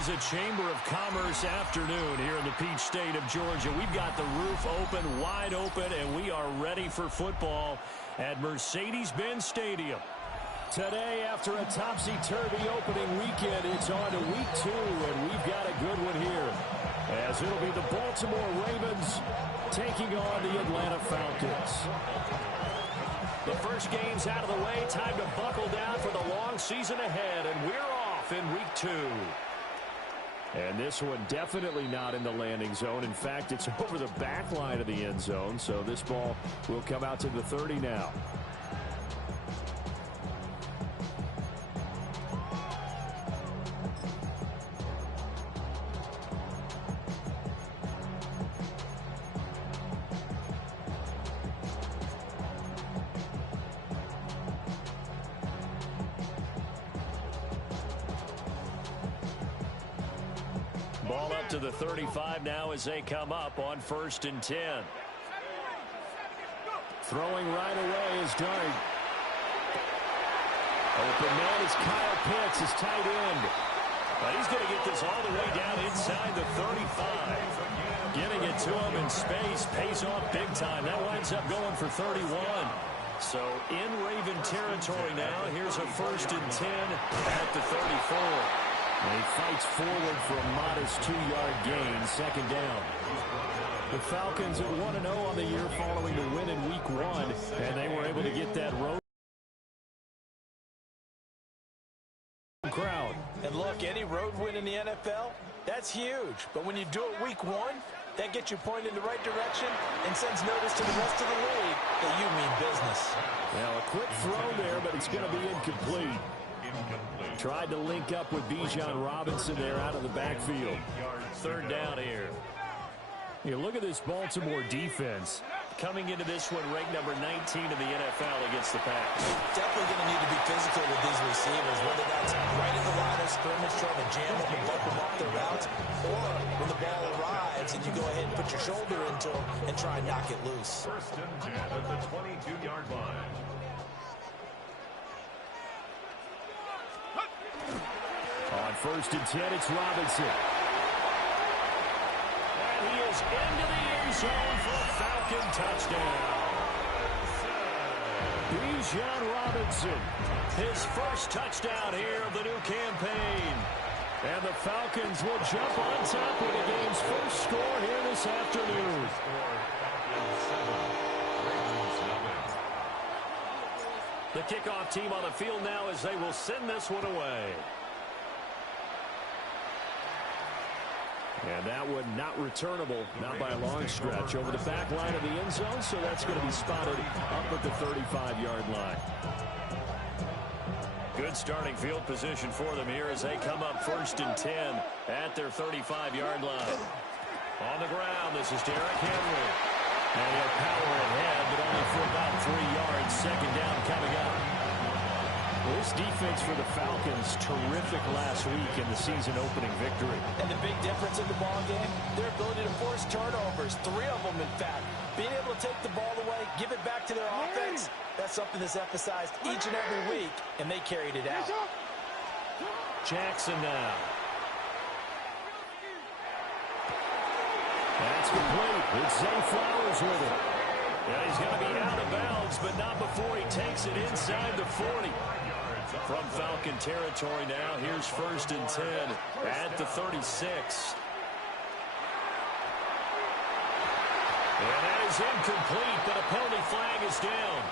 is a Chamber of Commerce afternoon here in the Peach State of Georgia. We've got the roof open, wide open, and we are ready for football at Mercedes-Benz Stadium. Today, after a topsy-turvy opening weekend, it's on to week 2, and we've got a good one here, as it'll be the Baltimore Ravens taking on the Atlanta Falcons. The first game's out of the way. Time to buckle down for the long season ahead, and we're off in week 2. And this one definitely not in the landing zone. In fact, it's over the back line of the end zone, so this ball will come out to the 30 now. Ball up to the 35 now as they come up on 1st and 10. Throwing right away is Dart. Open man is Kyle Pitts, his tight end. But he's going to get this all the way down inside the 35. Getting it to him in space pays off big time. That winds up going for 31. So in Raven territory now. Here's a 1st and 10 at the 34. And he fights forward for a modest 2-yard gain, 2nd down. The Falcons at 1-0 on the year following the win in week 1, and they were able to get that road crowd. And look, any road win in the NFL, that's huge. But when you do it week 1, that gets you pointed in the right direction and sends notice to the rest of the league that you mean business. Now, a quick throw there, but it's going to be incomplete. Tried to link up with Bijan Robinson there out of the backfield. 3rd down here. You look at this Baltimore defense. Coming into this one, ranked number 19 in the NFL against the pass. Definitely going to need to be physical with these receivers, whether that's right in the line of scrimmage, trying to jam them and bump them off their routes, or when the ball arrives and you go ahead and put your shoulder into them and try and knock it loose. 1st and 10 at the 22-yard line. On 1st and 10, it's Robinson. And he is into the end zone for a Falcon touchdown. Bijan Robinson, his first touchdown here of the new campaign. And the Falcons will jump on top with the game's first score here this afternoon. The kickoff team on the field now as they will send this one away. And that one not returnable, not by a long stretch, over the back line of the end zone, so that's going to be spotted up at the 35-yard line. Good starting field position for them here as they come up 1st and 10 at their 35-yard line. On the ground, this is Derrick Henry. And he'll power ahead, but only for about 3 yards. 2nd down coming up. This defense for the Falcons, terrific last week in the season-opening victory. And the big difference in the ball game, their ability to force turnovers, 3 of them, in fact. Being able to take the ball away, give it back to their offense, that's something that's emphasized each and every week, and they carried it out. Jackson now. That's complete. It's Zay Flowers with it. Yeah, he's going to be out of bounds, but not before he takes it inside the 40. From Falcon territory now, here's 1st and 10 at the 36. And that is incomplete, but a penalty flag is down.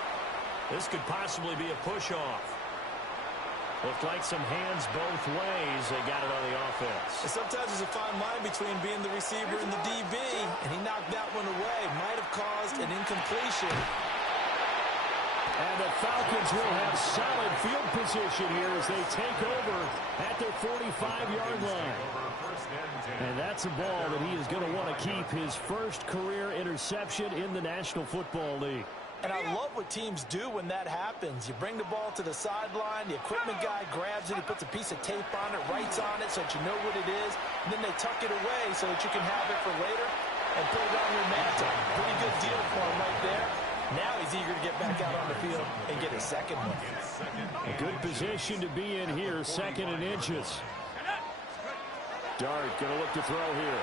This could possibly be a push-off. Looked like some hands both ways. They got it on the offense. And sometimes there's a fine line between being the receiver and the DB, and he knocked that one away. Might have caused an incompletion. And the Falcons will have solid field position here as they take over at their 45-yard line. And that's a ball that he is going to want to keep, his first career interception in the National Football League. And I love what teams do when that happens. You bring the ball to the sideline, the equipment guy grabs it, he puts a piece of tape on it, writes on it so that you know what it is, and then they tuck it away so that you can have it for later and put it on your mantle. Pretty good deal for him right there. Now he's eager to get back out on the field and get his second one. A good position to be in here, 2nd and inches. Dart going to look to throw here.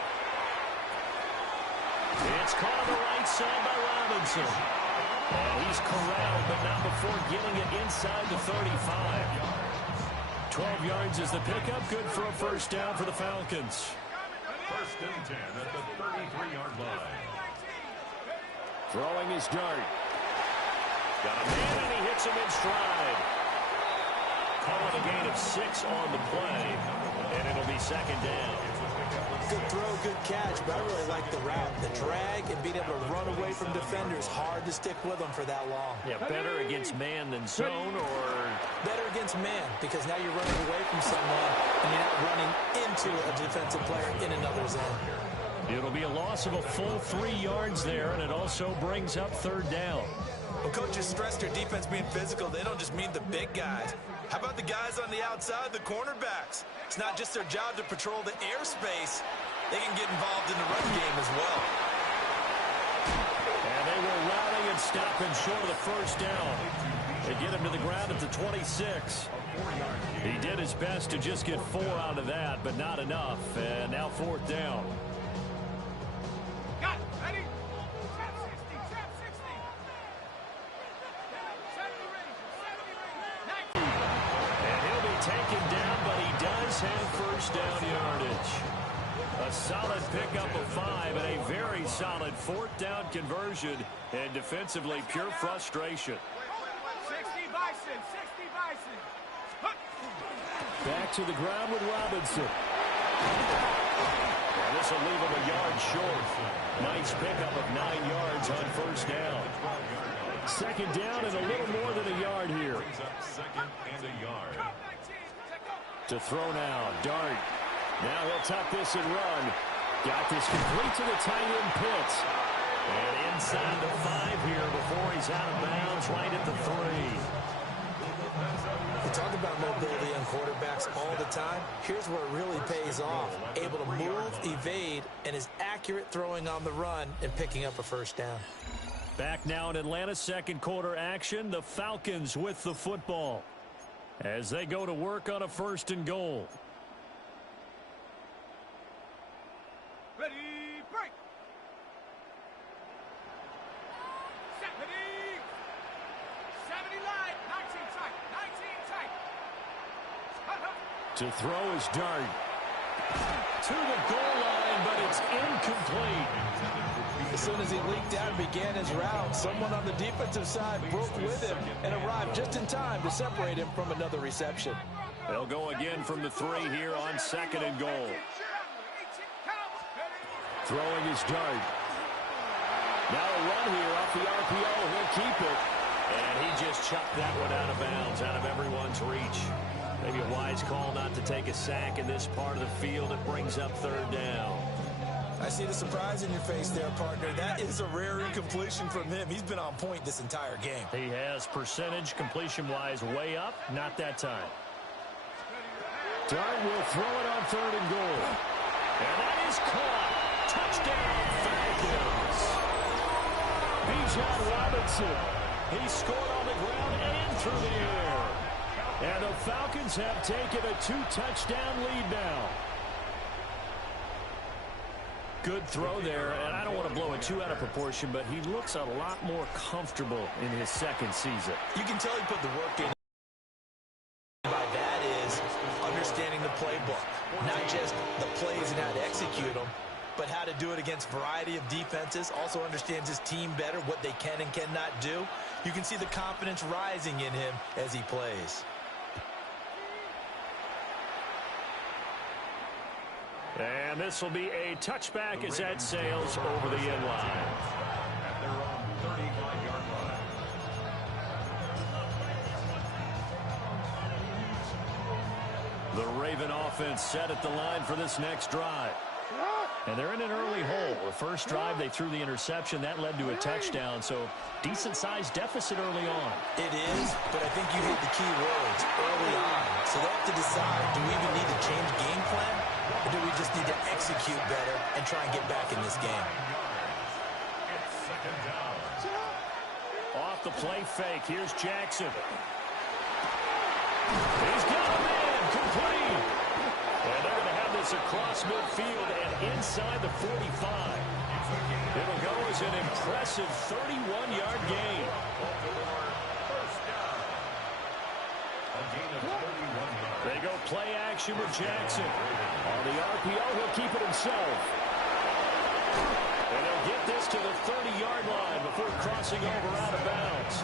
It's caught on the right side by Robinson. And he's corralled, but not before getting it inside the 35. 12 yards is the pickup. Good for a first down for the Falcons. First and 10 at the 33-yard line. Throwing his Dart. Got a man, and he hits him in stride. Call it a gain of 6 on the play, and it'll be second down. Good throw, good catch, but I really like the route. The drag and being able to run away from defenders. Hard to stick with them for that long. Yeah, better against man than zone, or? Better against man, because now you're running away from someone, and you're not running into a defensive player in another zone. It'll be a loss of a full 3 yards there, and it also brings up third down. Well, coaches stress their defense being physical. They don't just mean the big guys. How about the guys on the outside, the cornerbacks? It's not just their job to patrol the airspace. They can get involved in the run game as well. And they were routing and stopping short of the first down. They get him to the ground at the 26. He did his best to just get 4 out of that, but not enough. And now fourth down. Got it. Ready? Trap 60. Trap 60. 70 range. 70 range. 90. And he'll be taken down, but he does have first down yardage. A solid pickup of 5 and a very solid fourth down conversion. And defensively, pure frustration. 60 Bison. 60 Bison. Back to the ground with Robinson. And this will leave him a yard short. Nice pickup of 9 yards on first down. Second down and a little more than a yard here. Second and a yard. To throw now, Dart. Now he'll tuck this and run. Got this complete to the tight end Pitts. And inside the 5 here before he's out of bounds, right at the 3. We talk about mobility on quarterbacks all the time. Here's where it really pays off. Able to move, evade, and is accurate throwing on the run and picking up a first down. Back now in Atlanta, second quarter action. The Falcons with the football as they go to work on a first and goal. Ready, break. Set, ready. 70 line. 19 tight. 19 tight. To throw is Dart. To the goal line, but it's incomplete. As soon as he leaked out and began his route, someone on the defensive side broke with him and arrived just in time to separate him from another reception. They'll go again from the 3 here on second and goal. Throwing his Dart. Now a run here off the RPO. He'll keep it. And he just chucked that one out of bounds, out of everyone's reach. Maybe a wise call not to take a sack in this part of the field. It brings up third down. I see the surprise in your face there, partner. That is a rare incompletion from him. He's been on point this entire game. He has percentage completion-wise way up. Not that time. Dart will throw it on third and goal. And that is caught. Touchdown, Falcons. Bijan Robinson. He scored on the ground and through the air. And the Falcons have taken a 2-touchdown lead now. Good throw there, and I don't want to blow it too out of proportion, but he looks a lot more comfortable in his second season. You can tell he put the work in. By that is understanding the playbook, not just the plays and how to execute them, but how to do it against a variety of defenses. Also understands his team better, what they can and cannot do. You can see the confidence rising in him as he plays. And this will be a touchback as that sails over the end line. At their own 35-yard line. The Raven offense set at the line for this next drive. And they're in an early hole. The first drive, they threw the interception. That led to a touchdown, so decent-sized deficit early on. It is, but I think you hit the key words early on. So they have to decide, do we even need to change game plan, or do we just need to execute better and try and get back in this game? It's second down. Off the play fake, here's Jackson. He's got a man, complete. And they're going to have this across midfield and inside the 45. It'll go as an impressive 31-yard gain. They go play action with Jackson. On the RPO, he'll keep it himself. And he'll get this to the 30-yard line before crossing over out of bounds.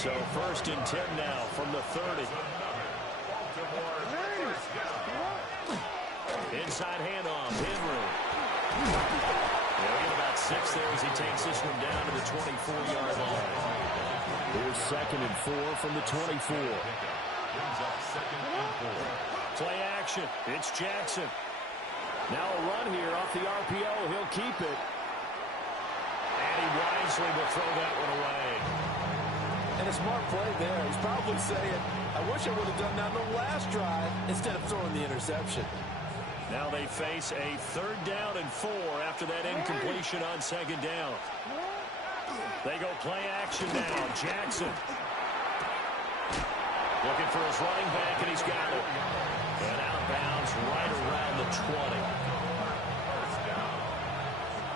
So 1st and 10 now from the 30. Inside handoff, Henry. They'll get about 6 there as he takes this one down to the 24-yard line. Here's 2nd and 4 from the 24. Play action. It's Jackson. Now a run here off the RPO. He'll keep it. And he wisely will throw that one away. And a smart play there. He's probably saying, I wish I would have done that on the last drive instead of throwing the interception. Now they face a 3rd down and 4 after that incompletion on 2nd down. They go play action now. Jackson. Looking for his running back, and he's got it. And out of bounds right around the 20.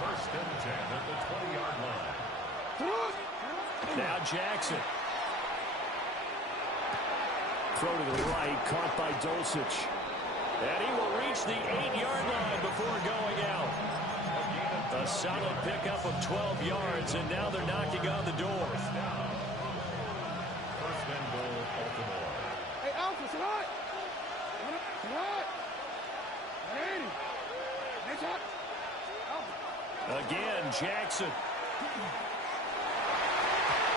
First and 10 at the 20-yard line. Now Jackson. Throw to the right, caught by Dulcich. And he will reach the 8-yard line before going out. A solid pickup of 12 yards, and now they're knocking on the door. First and goal, Baltimore. Hey, Alpha, it's right. It's right. Hey, next shot. Again, Jackson.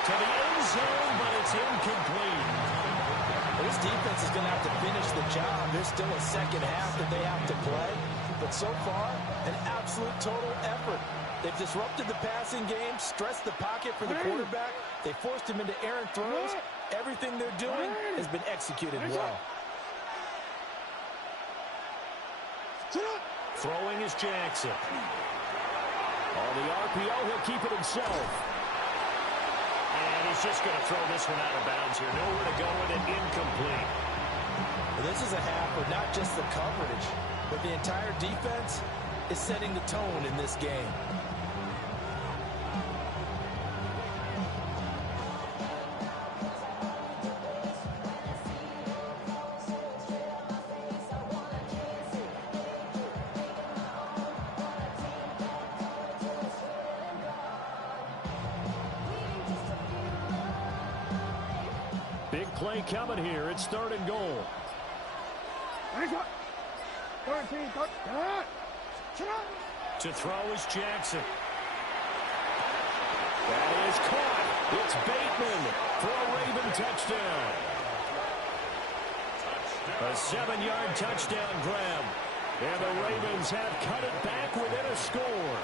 To the end zone, but it's incomplete. This defense is going to have to finish the job. There's still a second half that they have to play. But so far, an absolute total effort. They've disrupted the passing game, stressed the pocket for the quarterback. They forced him into errant throws. Everything they're doing has been executed well. Throwing is Jackson. On the RPO, he'll keep it himself. And he's just going to throw this one out of bounds here. Nowhere to go with it, incomplete. Well, this is a half where not just the coverage, but the entire defense is setting the tone in this game. Big play coming here. It's 3rd and goal. To throw is Jackson. That is caught. It's Bateman for a Raven touchdown. A 7-yard touchdown grab. And the Ravens have cut it back within a score.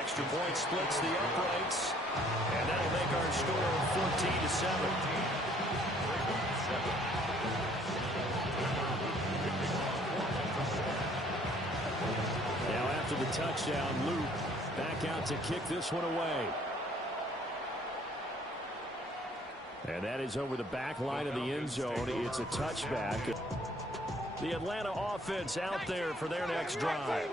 Extra point splits the uprights. And that'll make our score 14-7. Now after the touchdown, Luke back out to kick this one away. And that is over the back line of the end zone. It's a touchback. The Atlanta offense out there for their next drive.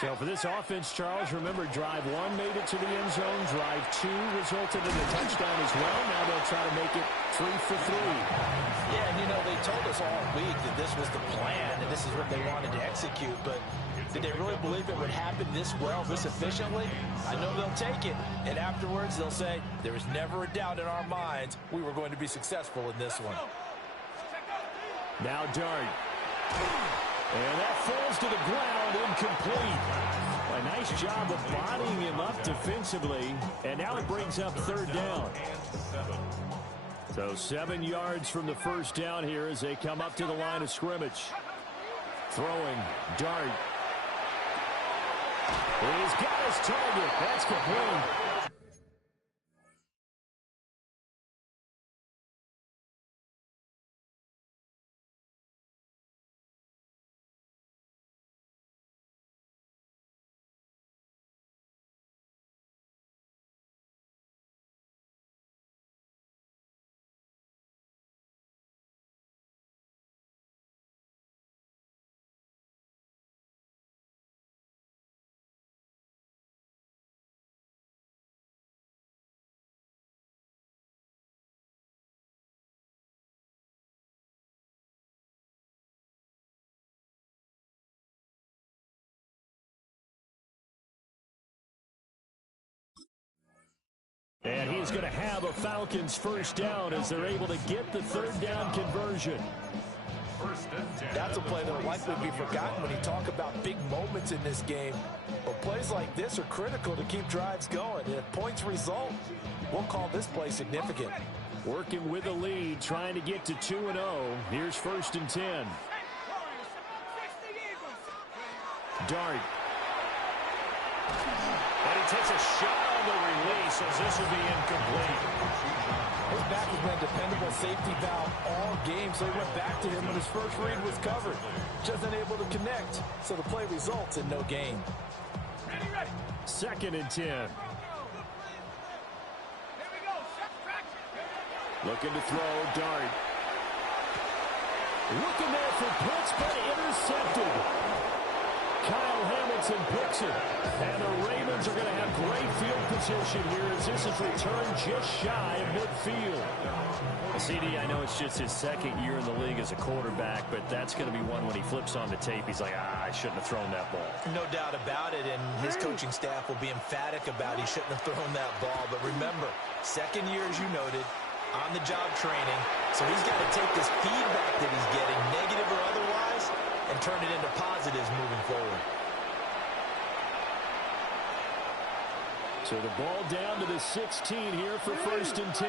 So for this offense, Charles, remember drive 1 made it to the end zone. Drive 2 resulted in a touchdown as well. Now they'll try to make it 3 for 3. Yeah, and you know, they told us all week that this was the plan and this is what they wanted to execute, but did they really believe it would happen this well, this efficiently? I know they'll take it, and afterwards they'll say, there was never a doubt in our minds we were going to be successful in this one. Now Dart. And that falls to the ground, incomplete. A nice job of bodying him up defensively, and now it brings up 3rd down. So 7 yards from the 1st down here as they come up to the line of scrimmage. Throwing, Dart. He's got his target. That's complete. And he's going to have a Falcons first down as they're able to get the third down conversion. That's a play that will likely be forgotten when you talk about big moments in this game. But plays like this are critical to keep drives going. And if points result, we'll call this play significant. Working with the lead, trying to get to 2-0. Here's 1st and 10. Dart. And he takes a shot on the release as this will be incomplete. His back has been a dependable safety valve all game, so he went back to him when his first read was covered. Just unable to connect, so the play results in no gain. 2nd and 10. Looking to throw, Dart. Looking there for Pitts, but intercepted. Kyle Hamilton picks it. And the Ravens are going to have great field position here as this is returned just shy of midfield. CD, I know it's just his 2nd year in the league as a quarterback, but that's going to be one when he flips on the tape. He's like, I shouldn't have thrown that ball. No doubt about it, and his coaching staff will be emphatic about he shouldn't have thrown that ball. But remember, 2nd year, as you noted, on-the-job training. So he's got to take this feedback that he's getting, negative or otherwise, and turn it into positives moving forward. So the ball down to the 16 here for 1st and 10.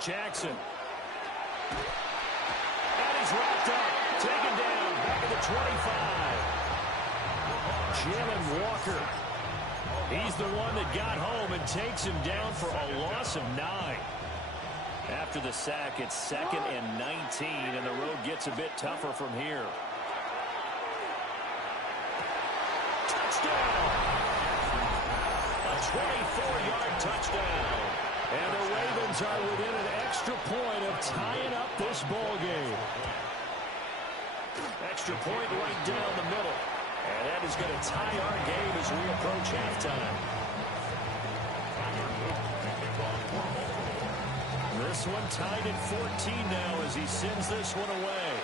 Jackson. And he's wrapped up. Taken down. Back at the 25. Jalen Walker. He's the one that got home and takes him down for a loss of 9. After the sack, it's 2nd and 19, and the road gets a bit tougher from here. Touchdown! A 24-yard touchdown. And the Ravens are within an extra point of tying up this ball game. Extra point right down the middle. And that is going to tie our game as we approach halftime. This one tied at 14 now as he sends this one away.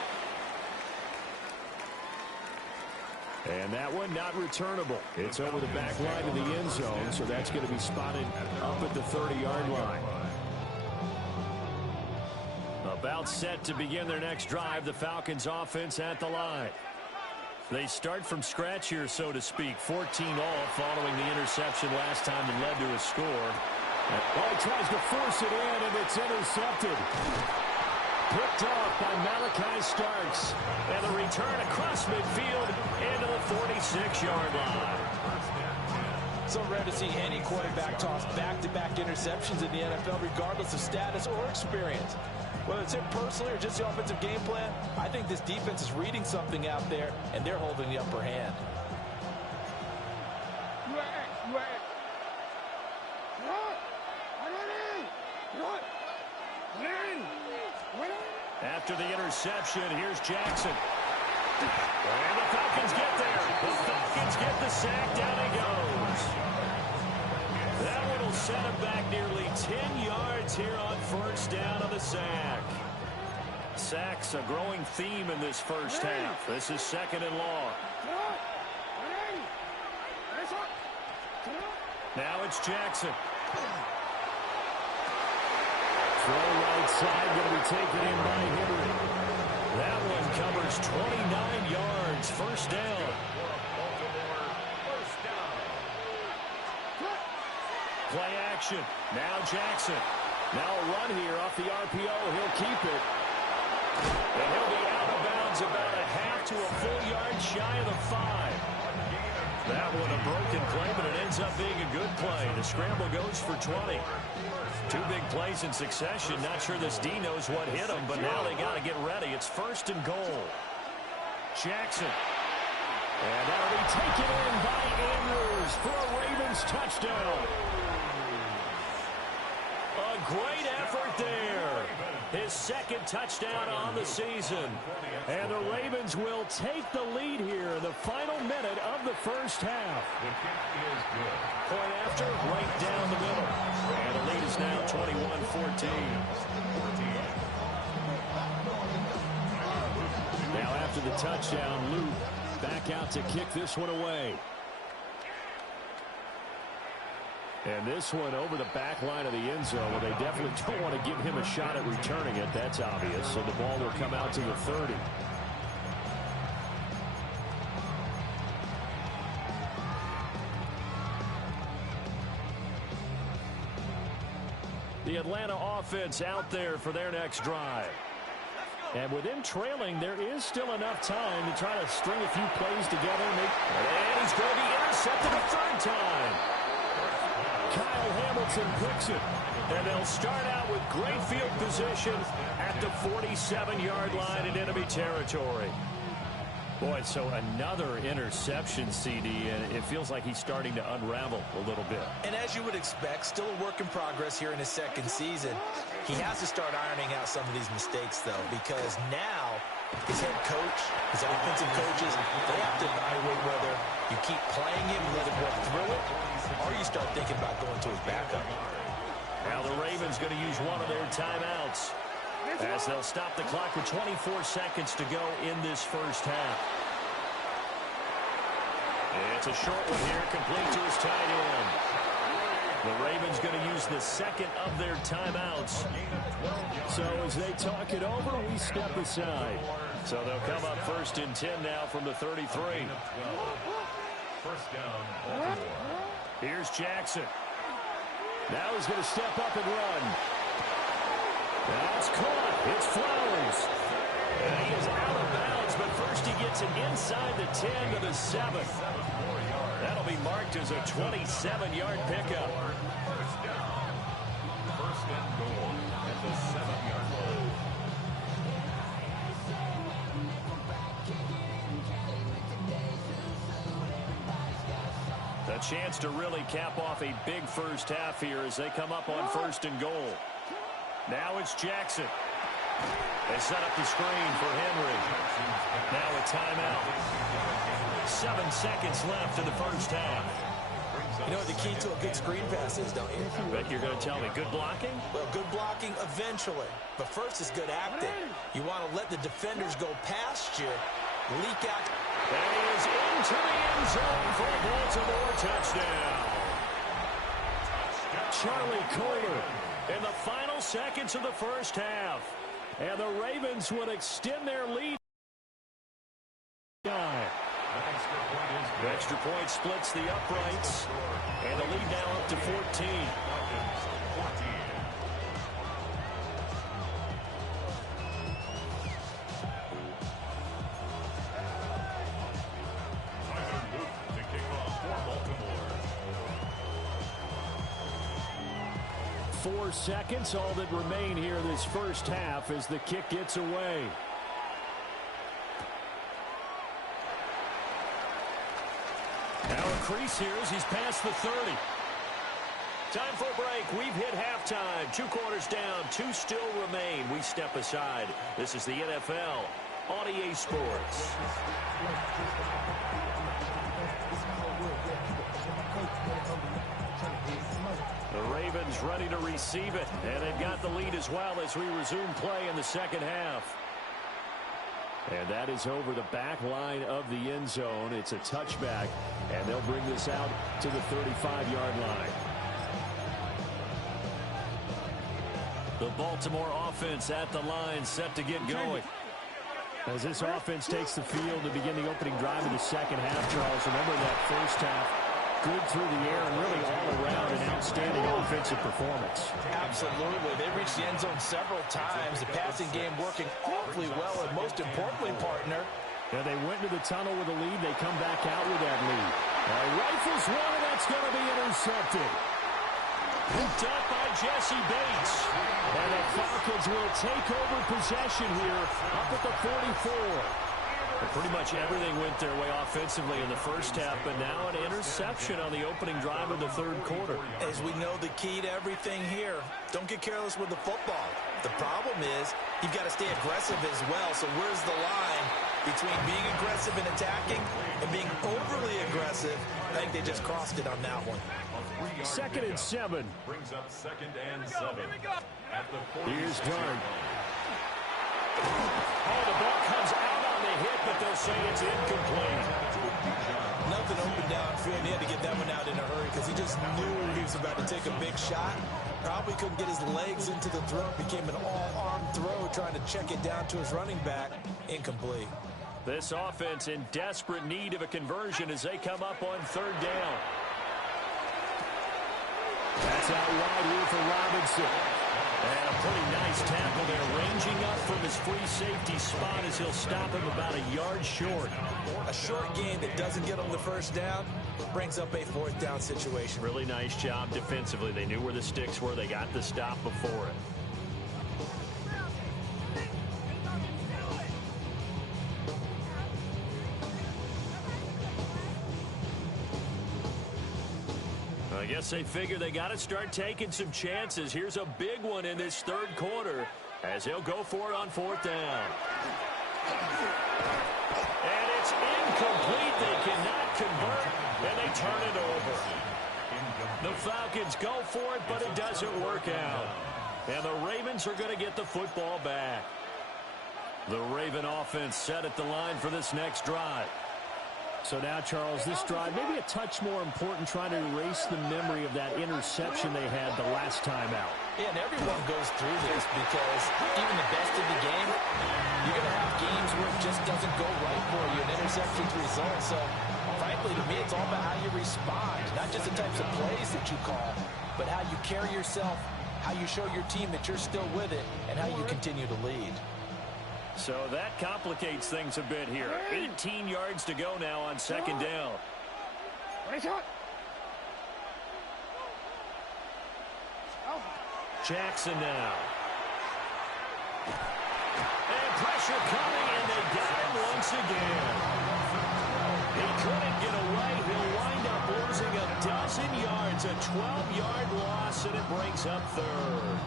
And that one not returnable. It's over the back line of the end zone, so that's going to be spotted up at the 30-yard line. About set to begin their next drive, the Falcons offense at the line. They start from scratch here, so to speak. 14 all following the interception last time that led to a score. Oh, he tries to force it in, and it's intercepted. Picked off by Malachi Starks. And the return across midfield into the 46-yard line. So rare to see any quarterback toss back-to-back interceptions in the NFL, regardless of status or experience. Whether it's him personally or just the offensive game plan, I think this defense is reading something out there, and they're holding the upper hand. After the interception, here's Jackson. And the Falcons get there. The Falcons get the sack. Down he goes. That one will set him back nearly 10 yards here on 1st down on the sack. Sacks a growing theme in this first half. This is 2nd and long. Now it's Jackson. Throw right side, going to be taken in by Henry. That one covers 29 yards. 1st down. Play action. Now Jackson. Now a run here off the RPO. He'll keep it. And he'll be out of bounds about a half to a full yard shy of the 5. That one a broken play, but it ends up being a good play. The scramble goes for 20. 2 big plays in succession. Not sure this D knows what hit him, but now they got to get ready. It's 1st and goal. Jackson. And that'll be taken in by Andrews for a Ravens touchdown. A great effort there. His 2nd touchdown on the season. And the Ravens will take the lead here in the final minute of the first half. Point after, right down the middle. And the lead is now 21-14. Now after the touchdown, Luke back out to kick this one away. And this one over the back line of the end zone. Well, they definitely don't want to give him a shot at returning it. That's obvious. So the ball will come out to the 30. The Atlanta offense out there for their next drive. And with him trailing, there is still enough time to try to string a few plays together. And he's going to be intercepted a third time. Kyle Hamilton picks it. And they'll start out with great field position at the 47-yard line in enemy territory. Boy, so another interception, CD, and it feels like he's starting to unravel a little bit. And as you would expect, still a work in progress here in his second season. He has to start ironing out some of these mistakes, though, because now his head coach, his offensive coaches, they have to evaluate whether you keep playing him, let him work through it, or you start thinking about going to his backup. Now the Ravens going to use one of their timeouts as they'll stop the clock with 24 seconds to go in this first half. It's a short one here, complete to his tight end. The Ravens going to use the second of their timeouts. So as they talk it over, we step aside. So they'll come up 1st and 10 now from the 33. First down, Baltimore. Here's Jackson. Now he's going to step up and run. That's caught. It's Flowers. And he is out of bounds, but first he gets it inside the 10 to the 7. That'll be marked as a 27-yard pickup. First down. First and goal at the 7-yard line. The chance to really cap off a big first half here as they come up on 1st and goal. Now it's Jackson. They set up the screen for Henry. Now a timeout. 7 seconds left in the first half. You know what the key to a good screen pass is, don't you? I bet you're going to tell me. Good blocking? Well, good blocking eventually. But first is good acting. You want to let the defenders go past you, leak out. That is into the end zone for a Baltimore touchdown. Charlie Kohler in the final seconds of the first half. And the Ravens would extend their lead. The extra point splits the uprights. And the lead now up to 14. To kick off for Baltimore. 4 seconds, all that remain here this first half as the kick gets away. Now a crease here as he's past the 30. Time for a break. We've hit halftime. 2 quarters down. 2 still remain. We step aside. This is the NFL on EA Sports. The Ravens ready to receive it, and they've got the lead as well as we resume play in the second half. And that is over the back line of the end zone. It's a touchback, and they'll bring this out to the 35-yard line. The Baltimore offense at the line, set to get going. As this offense takes the field to begin the opening drive of the second half, Charles, remember that first half, good through the air and really all around an outstanding offensive performance. Absolutely. They reached the end zone several times. The passing game working awfully well, and most importantly, partner. Yeah, they went into the tunnel with a lead. They come back out with that lead. Rifles one, and that's going to be intercepted. Picked up by Jesse Bates. And the Falcons will take over possession here up at the 44. Well, pretty much everything went their way offensively in the first half, but now an interception on the opening drive of the third quarter. As we know, the key to everything here, don't get careless with the football. The problem is you've got to stay aggressive as well. So where's the line between being aggressive and attacking and being overly aggressive? I think they just crossed it on that one. 2nd and 7. Brings up 2nd and 7. At the 40. Here's Dart. Oh, the ball comes out on the hit, but they'll say it's incomplete. Nothing open downfield. He had to get that one out in a hurry because he just knew he was about to take a big shot. Probably couldn't get his legs into the throw. Became an all-arm throw trying to check it down to his running back. Incomplete. This offense in desperate need of a conversion as they come up on third down. That's out wide here for Robinson. And a pretty nice tackle there, ranging up from his free safety spot as he'll stop him about a yard short. A short gain that doesn't get him the first down brings up a fourth down situation. Really nice job defensively. They knew where the sticks were. They got the stop before it. I guess they figure they got to start taking some chances. Here's a big one in this third quarter as he'll go for it on fourth down. And it's incomplete. They cannot convert, and they turn it over. The Falcons go for it, but it doesn't work out. And the Ravens are going to get the football back. The Raven offense set at the line for this next drive. So now, Charles, this drive maybe a touch more important, trying to erase the memory of that interception they had the last time out. Yeah, and everyone goes through this because even the best of the game, you're going to have games where it just doesn't go right for you, and interceptions result. So, frankly, to me, it's all about how you respond, not just the types of plays that you call, but how you carry yourself, how you show your team that you're still with it, and how you continue to lead. So that complicates things a bit here. 18 yards to go now on second down. Jackson now. And pressure coming, and they got him once again. He couldn't get away. He'll wind up losing a dozen yards, a 12-yard loss, and it brings up third.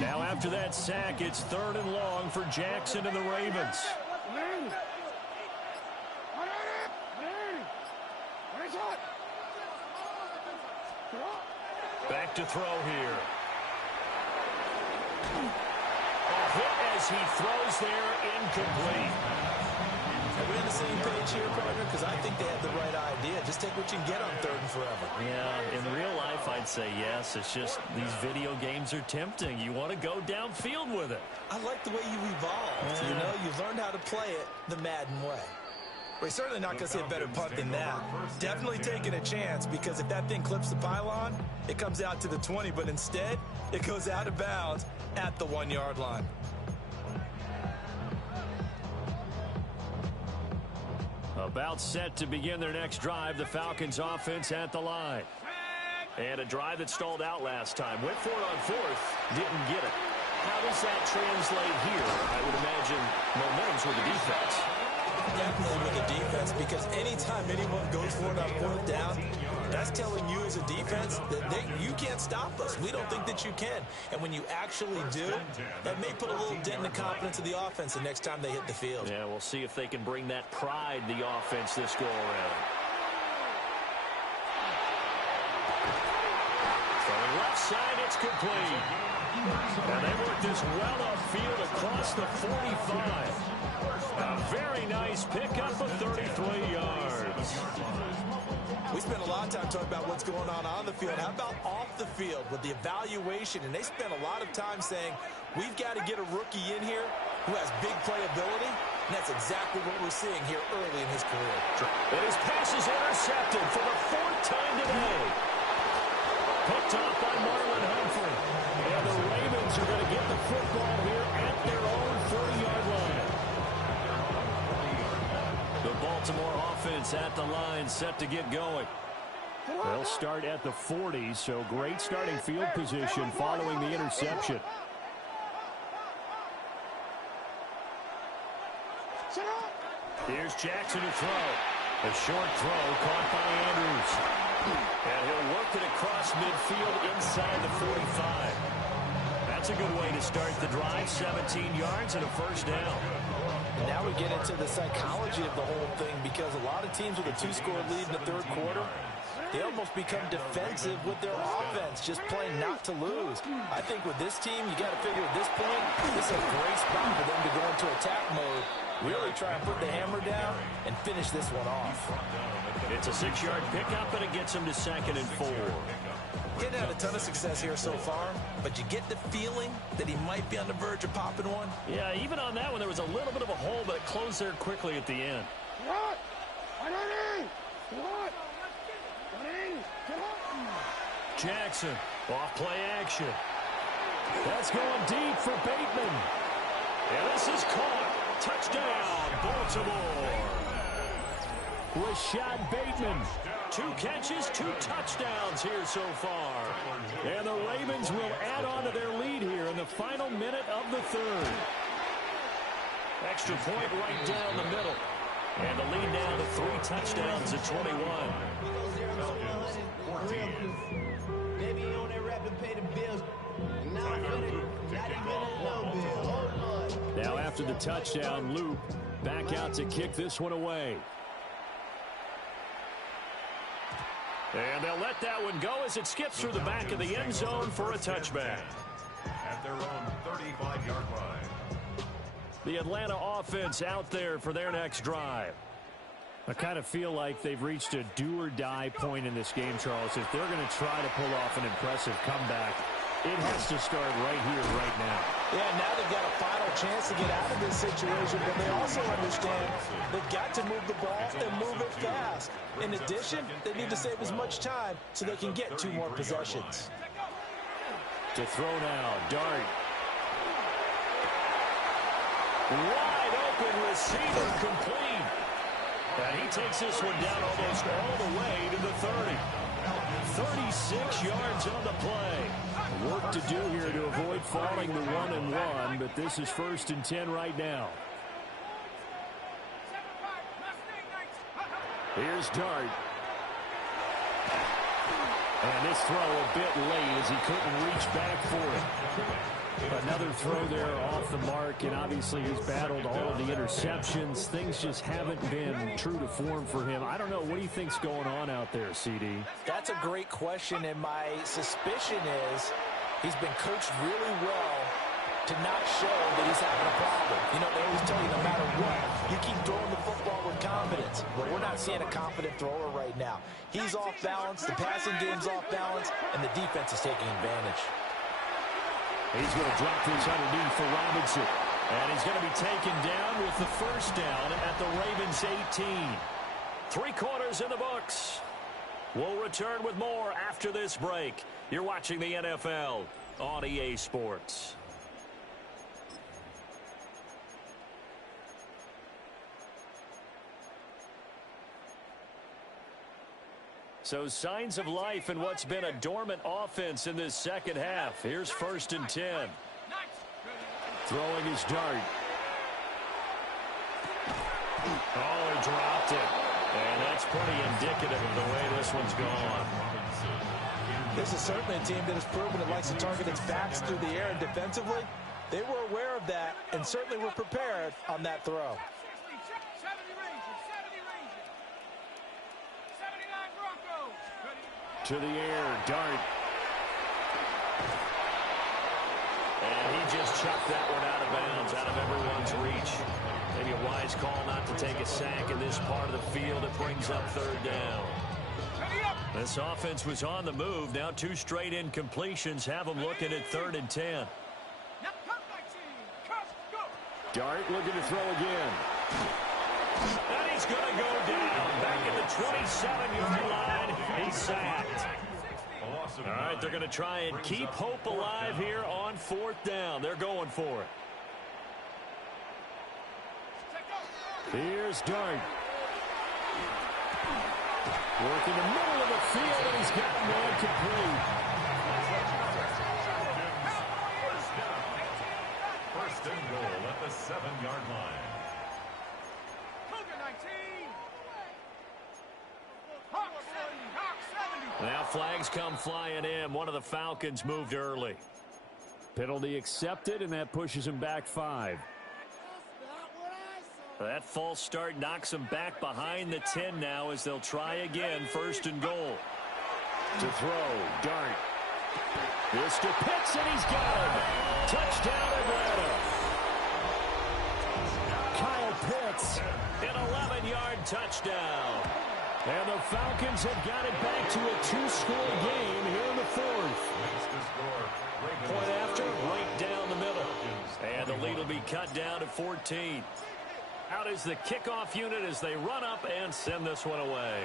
Now after that sack, it's third and long for Jackson and the Ravens. Back to throw here. A hit as he throws there, incomplete. Are we on the same page here, partner? Because I think they had the right idea. Just take what you can get on third and forever. Yeah, in real life, I'd say yes. It's just these video games are tempting. You want to go downfield with it. I like the way you evolved. You know, you learned how to play it the Madden way. We're certainly not going to see a better punt than that. Definitely taking a chance, because if that thing clips the pylon, it comes out to the 20, but instead, it goes out of bounds at the 1-yard line. About set to begin their next drive, the Falcons offense at the line. And a drive that stalled out last time. Went for it on fourth, didn't get it. How does that translate here? I would imagine momentum's with the defense. Definitely with the defense, because anytime anyone goes for it on fourth down, that's telling you as a defense that you can't stop us. We don't think that you can. And when you actually do, that may put a little dent in the confidence of the offense the next time they hit the field. Yeah, we'll see if they can bring that pride to the offense this go-around. From the left side, it's complete. And they work this well upfield across the 45. A very nice pickup of 33 yards. We spent a lot of time talking about what's going on the field. How about off the field with the evaluation? And they spent a lot of time saying, we've got to get a rookie in here who has big playability. And that's exactly what we're seeing here early in his career. And his pass is intercepted for the fourth time today. Picked off by Marlon Humphrey. And the Ravens are going to get the football here at their own 40-yard line. The Baltimore offense at the line, set to get going. They'll start at the 40, so great starting field position following the interception. Here's Jackson to throw. A short throw caught by Andrews. And he'll work it across midfield inside the 45. That's a good way to start the drive. 17 yards and a first down. And now we get into the psychology of the whole thing, because a lot of teams with a 2-score lead in the third quarter, they almost become defensive with their offense, just playing not to lose. I think with this team, you got to figure at this point, this is a great spot for them to go into attack mode, really try and put the hammer down and finish this one off. It's a 6-yard pickup, and it gets him to 2nd and 4. He hadn't had a ton of success here so far, but you get the feeling that he might be on the verge of popping one. Yeah, even on that one, there was a little bit of a hole, but it closed there quickly at the end. What? Jackson, off play action. That's going deep for Bateman. And this is caught. Touchdown, Baltimore. Rashad Bateman. 2 catches, 2 touchdowns here so far. And the Ravens will add on to their lead here in the final minute of the third. Extra point right down the middle. And the lead down to 3 touchdowns at 21. Maybe you on that rap and pay the bills. And now I'm in it. Not even a little bit. Now after the touchdown, Loop back out to kick this one away. And they'll let that one go as it skips through the back of the end zone for a touchback. At their own 35-yard line. The Atlanta offense out there for their next drive. I kind of feel like they've reached a do-or-die point in this game, Charles. If they're going to try to pull off an impressive comeback, it has to start right here, right now. Yeah, now they've got a final chance to get out of this situation, but they also understand they've got to move the ball and move it fast. In addition, they need to save as much time so they can get 2 more possessions. To throw now, Dart. Wide open receiver, complete. And he takes this one down almost all the way to the 30. 36 yards on the play. Work to do here to avoid falling to 1-1, but this is 1st and 10 right now. Here's Dart. And this throw a bit late as he couldn't reach back for it. Another throw there off the mark, and obviously he's battled all of the interceptions. Things just haven't been true to form for him. I don't know. What do you think's going on out there, CD? That's a great question, and my suspicion is he's been coached really well to not show that he's having a problem. You know, they always tell you no matter what, you keep throwing the football with confidence. But we're not seeing a confident thrower right now. He's off balance, the passing game's off balance, and the defense is taking advantage. He's going to drop this underneath for Robinson. And he's going to be taken down with the first down at the Ravens 18. 3 quarters in the books. We'll return with more after this break. You're watching the NFL on EA Sports. So signs of life in what's been a dormant offense in this second half. Here's 1st and 10. Throwing his Dart. Oh, he dropped it. And that's pretty indicative of the way this one's gone. This is certainly a team that has proven it likes to target its backs through the air, and defensively, they were aware of that and certainly were prepared on that throw. To the air, Dart. And he just chucked that one out of bounds, out of everyone's reach. Maybe a wise call not to take a sack in this part of the field. It brings up 3rd down. This offense was on the move. Now 2 straight incompletions have them looking at 3rd and 10. Dart looking to throw again. And he's going to go down. Back at the 27-yard line. He's sacked. All right, they're going to try and keep hope alive here on 4th down. They're going for it. Here's Dart. Working the middle of the field, and he's got one complete. First and goal at the 7-yard line. Now flags come flying in. One of the Falcons moved early. Penalty accepted, and that pushes him back 5. That false start knocks them back behind the 10 now as they'll try again. 1st and goal. To throw, Dart. This to Pitts, and he's got him. Touchdown, Atlanta. Kyle Pitts, an 11-yard touchdown. And the Falcons have got it back to a 2-score game here in the 4th. Point after, right down the middle. And the lead will be cut down to 14. Out is the kickoff unit as they run up and send this one away.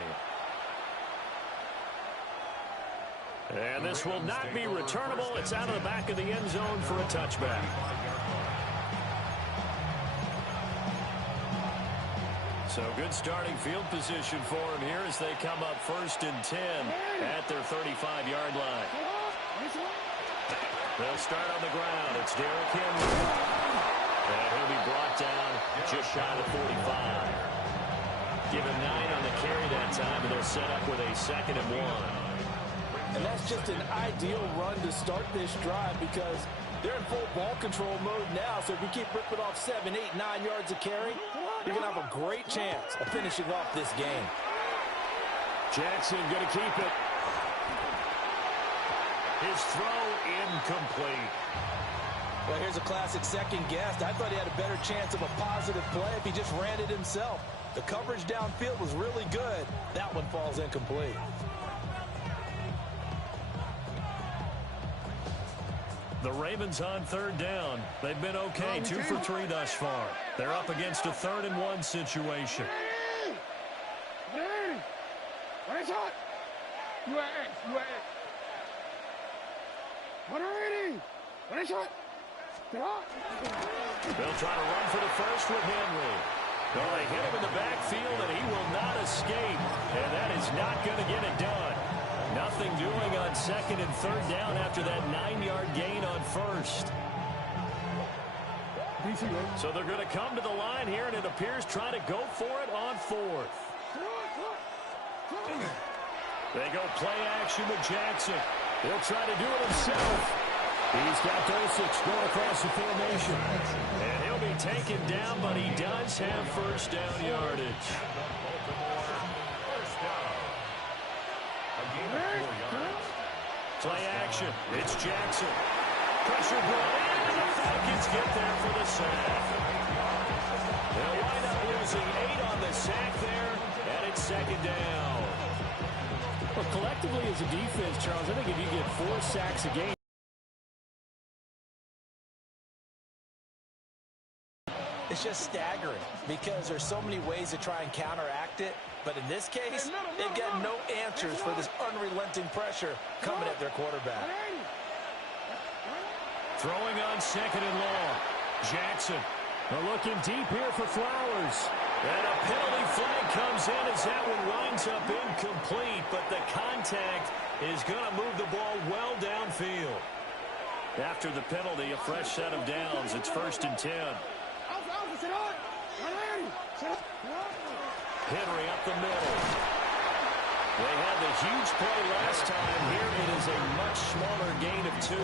And this will not be returnable. It's out of the back of the end zone for a touchback. So good starting field position for him here as they come up 1st and 10 at their 35-yard line. They'll start on the ground. It's Derrick Henry. And he'll be brought down just shy of 45. Give him 9 on the carry that time, and they'll set up with a 2nd and 1. And that's just an ideal run to start this drive because they're in full ball control mode now. So if you keep ripping off 7, 8, 9 yards of carry, you're going to have a great chance of finishing off this game. Jackson going to keep it. His throw incomplete. Well, here's a classic second guess. I thought he had a better chance of a positive play if he just ran it himself. The coverage downfield was really good. That one falls incomplete. The Ravens on 3rd down. They've been okay, 2 for 3 thus far. They're up against a 3rd and 1 situation. They'll try to run for the first with Henry. Well, they hit him in the backfield, and he will not escape. And that is not going to get it done. Nothing doing on 2nd and 3rd down after that 9-yard gain on 1st. So they're going to come to the line here, and it appears trying to go for it on 4th. They go play action with Jackson. He'll try to do it himself. He's got Dulcich going across the formation. And he'll be taken down, but he does have 1st down yardage. Play action. It's Jackson. Pressure brought in, and the Falcons get there for the sack. They'll wind up losing 8 on the sack there, and it's 2nd down. Well, collectively as a defense, Charles, I think if you get 4 sacks a game, it's just staggering because there's so many ways to try and counteract it. But in this case, they've got no answers for this unrelenting pressure coming at their quarterback. Throwing on 2nd and long. Jackson. They're looking deep here for Flowers. And a penalty flag comes in as that one winds up incomplete. But the contact is going to move the ball well downfield. After the penalty, a fresh set of downs. It's 1st and 10. Henry up the middle. They had the huge play last time. Here it is a much smaller gain of 2.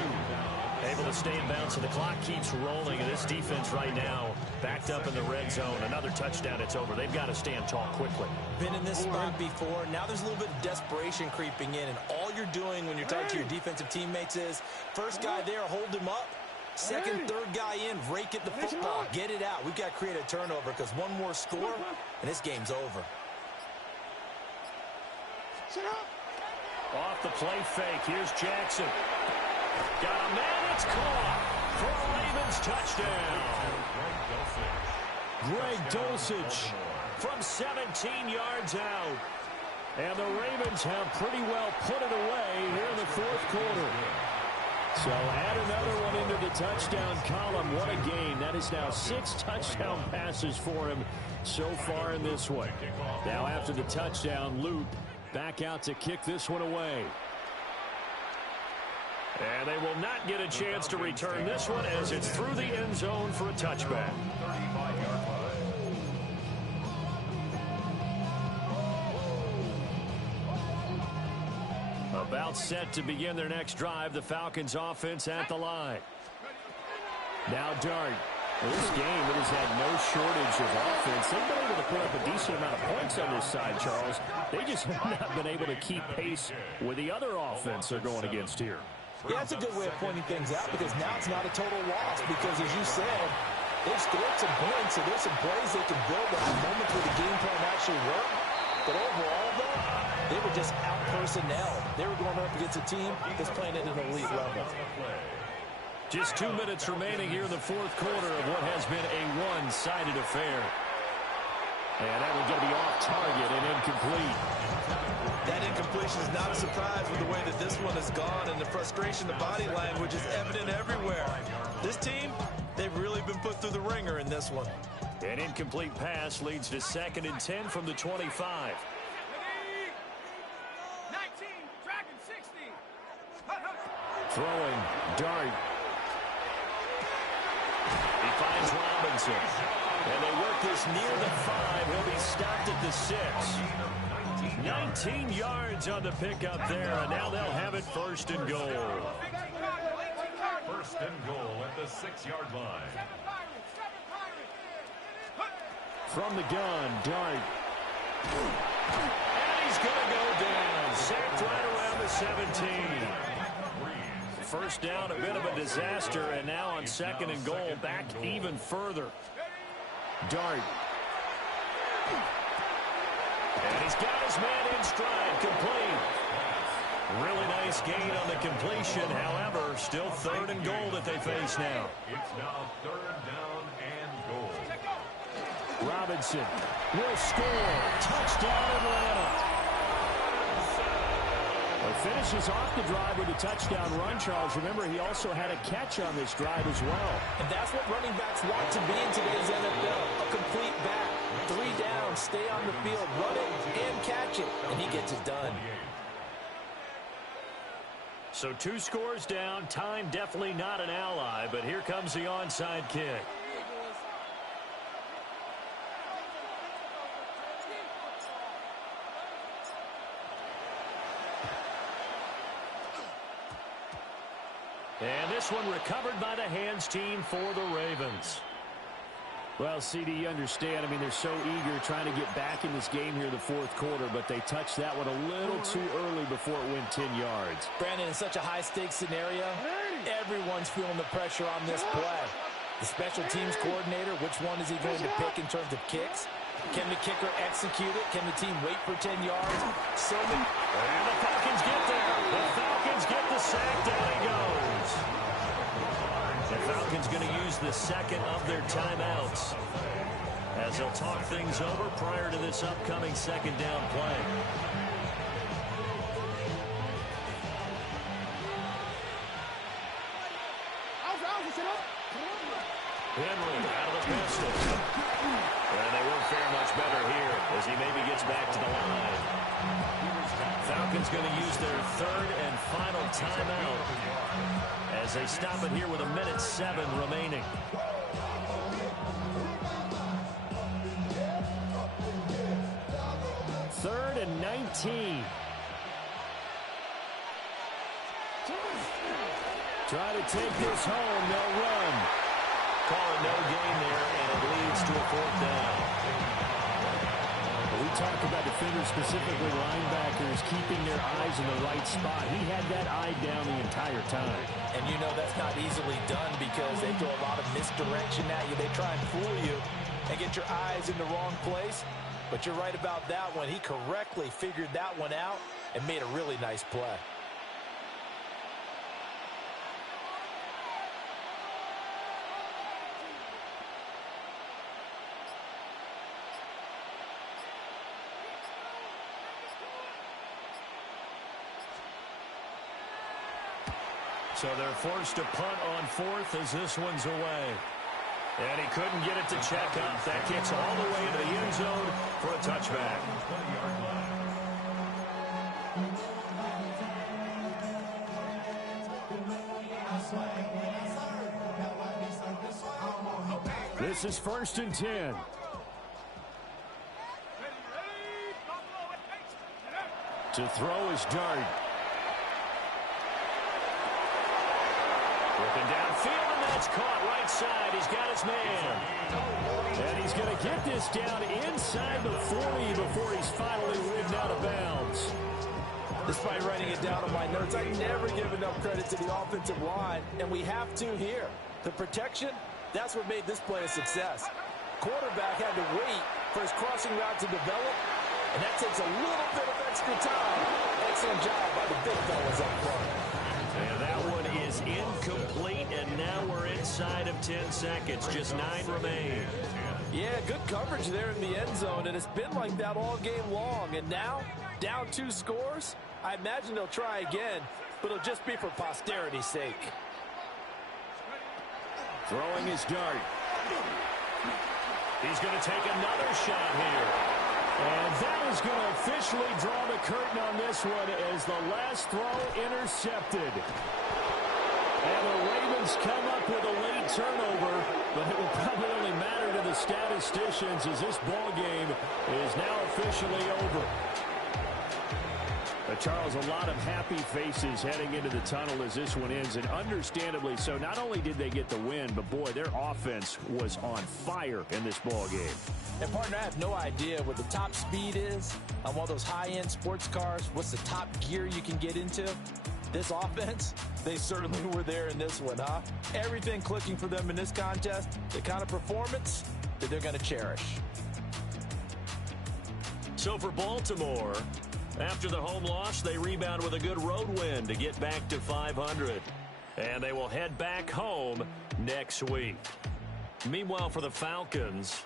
Able to stay in bounds, so the clock keeps rolling. And this defense right now backed up in the red zone. Another touchdown, it's over. They've got to stand tall quickly. Been in this spot before. Now there's a little bit of desperation creeping in. And all you're doing when you're talking to your defensive teammates is, first guy there, hold him up. Second, third guy in, rake at the football. Get it out. We've got to create a turnover because one more score, and this game's over. Off the play fake. Here's Jackson. Got a man. It's caught for a Ravens touchdown. Greg Dulcich from 17 yards out. And the Ravens have pretty well put it away here in the 4th quarter. So add another one into the touchdown column. What a game. That is now 6 touchdown passes for him so far in this one. Now after the touchdown, Luke back out to kick this one away. And they will not get a chance to return this one as it's through the end zone for a touchback. About set to begin their next drive. The Falcons offense at the line. Now Dart. Well, this game, it has had no shortage of offense. They've been able to put up a decent amount of points on this side, Charles. They just have not been able to keep pace with the other offense they're going against here. Yeah, that's a good way of pointing things out because now it's not a total loss because, as you said, they've scored some points, so there's some plays they can build at moments where the game plan actually worked. But overall, though, they were just out-personnel. They were going up against a team that's playing at an elite level. Just 2 minutes remaining here in the fourth quarter of what has been a one-sided affair. And that one's going to be off target and incomplete. That incompletion is not a surprise with the way that this one has gone, and the frustration, the body language is evident everywhere. This team, they've really been put through the ringer in this one. An incomplete pass leads to 2nd and 10 from the 25. 19, Dragon 60. Throwing, Dart. He finds Robinson. And they work this near the 5. He'll be stopped at the 6. 19 yards on the pickup there, and now they'll have it 1st and goal. 1st and goal at the 6-yard line. From the gun, Dart. And he's going to go down. Sacked right around the 17. First down, a bit of a disaster, and now on 2nd and goal, back even further. Dart. And he's got his man in stride, complete. Really nice gain on the completion. However, still 3rd and goal that they face now. It's now 3rd down and goal. Robinson will score. Touchdown, Atlanta. Finishes off the drive with a touchdown run, Charles. Remember, he also had a catch on this drive as well. And that's what running backs want to be in today's NFL. A complete back. 3 down, stay on the field, run it, and catch it. And he gets it done. So 2 scores down. Time definitely not an ally, but here comes the onside kick. And this one recovered by the hands team for the Ravens. Well, CD, you understand. I mean, they're so eager trying to get back in this game here in the fourth quarter, but they touched that one a little too early before it went 10 yards. Brandon, in such a high-stakes scenario, everyone's feeling the pressure on this play. The special teams coordinator, which one is he going to pick in terms of kicks? Can the kicker execute it? Can the team wait for 10 yards? So many. And the Falcons get there. The Falcons get the sack. Down he goes. The Falcons going to use the 2nd of their timeouts as they'll talk things over prior to this upcoming 2nd down play. Henry out of the pistol. And they won't fare much better here as he maybe gets back to the line. Falcons going to use their 3rd and final timeout as they stop it here with 1:07 remaining. Third and 19. Try to take this home. They'll run. Call it no gain there, and it leads to a 4th down. We talk about defenders, specifically linebackers, keeping their eyes in the right spot. He had that eye down the entire time. And you know that's not easily done because they throw a lot of misdirection at you. They try and fool you and get your eyes in the wrong place. But you're right about that one. He correctly figured that one out and made a really nice play. So they're forced to punt on 4th as this one's away. And he couldn't get it to check up. That kicks all the way into the end zone for a touchback. This is 1st and 10. To throw is Dart. Looking downfield, and that's caught right side. He's got his man. And he's going to get this down inside the 40 before he's finally ridden out of bounds. Despite writing it down on my notes, I never give enough credit to the offensive line, and we have to here. The protection, that's what made this play a success. Quarterback had to wait for his crossing route to develop, and that takes a little bit of extra time. Excellent job by the big fellas up front. And that one is incomplete, and now we're inside of 10 seconds. Just 9 remain. Yeah, good coverage there in the end zone, and it's been like that all game long. And now, down 2 scores, I imagine they'll try again, but it'll just be for posterity's sake. Throwing his dart. He's going to take another shot here. And that is going to officially draw the curtain on this one as the last throw intercepted. And the Ravens come up with a late turnover, but it will probably only matter to the statisticians as this ball game is now officially over. Charles, a lot of happy faces heading into the tunnel as this one ends, and understandably so. Not only did they get the win, but boy, their offense was on fire in this ball game. And partner, I have no idea what the top speed is on one of those high-end sports cars. What's the top gear you can get into? This offense, they certainly were there in this one, huh? Everything clicking for them in this contest, the kind of performance that they're going to cherish. So for Baltimore, after the home loss, they rebound with a good road win to get back to 500. And they will head back home next week. Meanwhile, for the Falcons,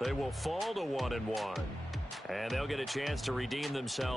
they will fall to 1-1. And they'll get a chance to redeem themselves